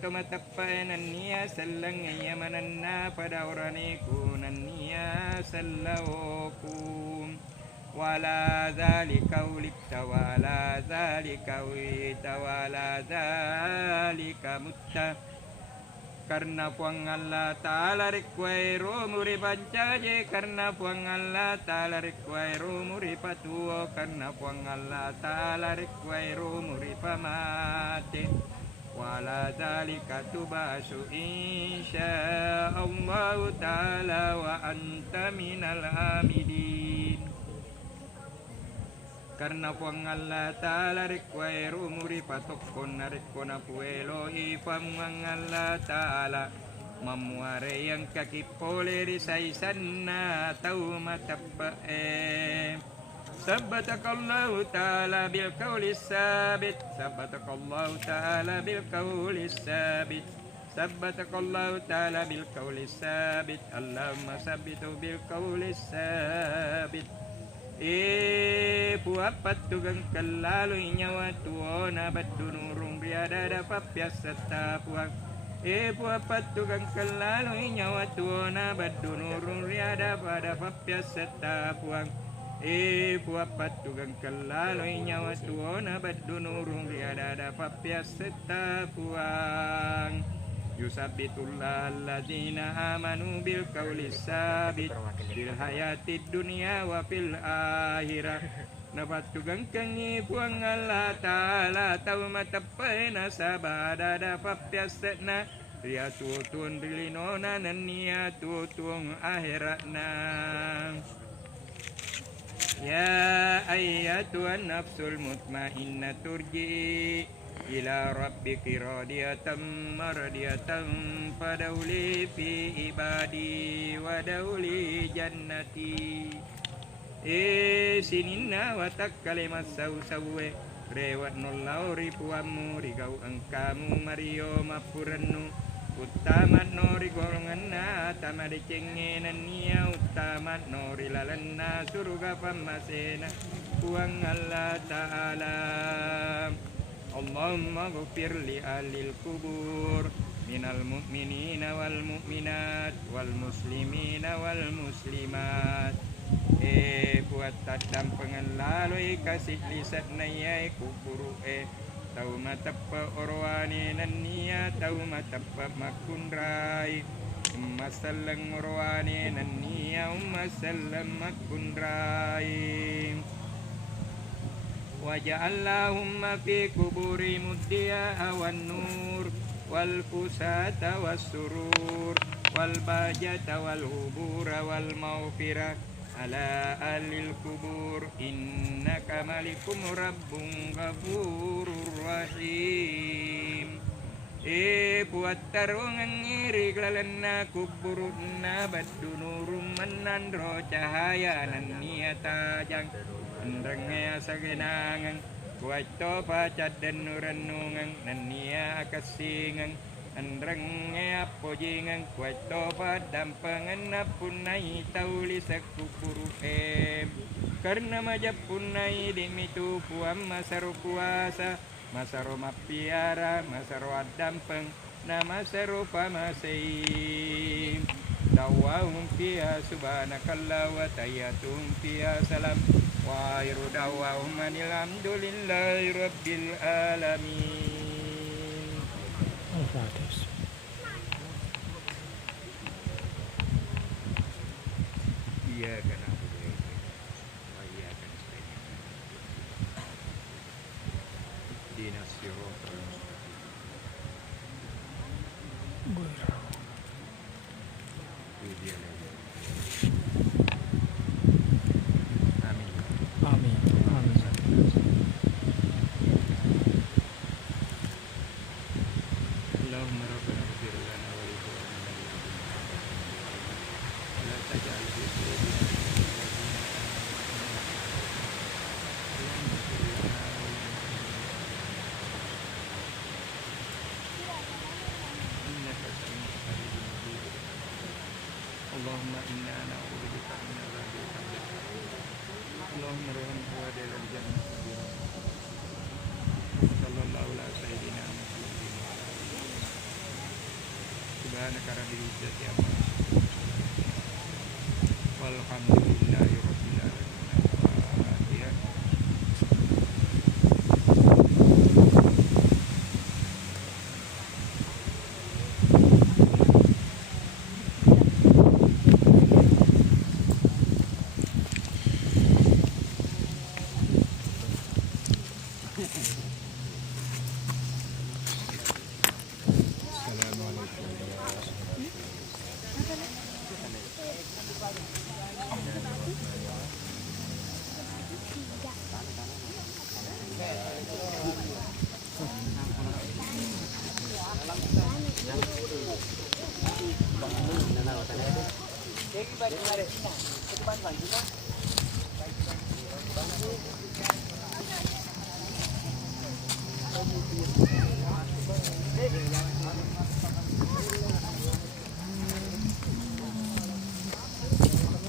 tomatappaenannia sallangayamananna padauranikunannia sallawokum wala dzalika ulikta wala dzalika wita wala dzalika mutta karena puang Allah Ta'ala rikwairu muri pancaje karena puang Allah Ta'ala rikwairu muri patuo karena puang Allah Ta'ala rikwairu muri pamate wala dzalika tubasu insya Allah Ta'ala wa anta minal hamidin karena puang Allah Ta'ala rikwairu muri patokon narikona puelo ipam Allah Ta'ala mamuare yang kaki pole risaisanna tau matappae sabatakallahu ta'ala bil qawli sabit sabatakallahu ta'ala bil qawli sabit sabatakallahu ta'ala bil qawli sabit Allahumma sabbitu bil qawli sabit puapat tugang kalalu nyawa tuona badunurung biada dapat biasa tapuang puapat tugang kalalu nyawa tuona badunurung biada pada biasa tapuang puapat tugang kalalu nyawa tuona badunurung biada dapat biasa tapuang yusabbitullah alladzina amanu bil qawli sabit fil hayatid dunya wa fil akhirah nabat tugang kangi puang Allah Ta'ala tau matapena sabada dapat piasna ria tutun bilinona nania tutung akhiratna ya ayyatuhan nafsul mutmainnah turji ila rabbiki radiyatan mardiyatan fadauli fi ibadi wa dauli jannati sininna wa takkalimat saw-sawe rewat nullauri puamu rigau angkamu mario mapurannu utamat nori golonganna tamade cengenan nia utamat nori lalanna surga pamasena puang Allah Ta'ala Allahumma ghfir li ahlil kubur minal mu'minina wal mu'minat wal muslimina wal muslimat buat tadam pengelalui kasih lisat nayai kuburu tau matappa orwani nania tau matappa makundrai masallang orwani nania masallam makundrai waja'allahumma fi kuburi muddiya wan nur wal fusata was surur wal bajata wal hubura wal maghfirah ala alil kubur innaka malikum rabbun ghafurur rahim buat tarungan ngiri glalenna kuburunna badunurum menandro cahaya nan niata jang Andrengnya saginangang kuat topa caden nuranungang nania akasingang andrengnya pojingang kuat topa dampangan napunai tauli sakukuru karena majapunai dimitu puam masaru puasa masaru mapiara masaru adampeng nama seru pamasai dawahum fiha subhanakallah wa tahiyatum fiha salam wa akhiru da'wahum alhamdulillahi rabbil alamin. Iya kan aku iya kan dinas siratal mustaqim. Allahumma inna na'udzubika min adzabil qabr. Allahumma arhamna wa dalil jannah. Sallallahu ala sayyidina Muhammadin wa ala alihi. subhanaka rabbil izzati amma yasifun. Walhamdulillahi rabbil alamin. Al-Fatihah. Assalamualaikum.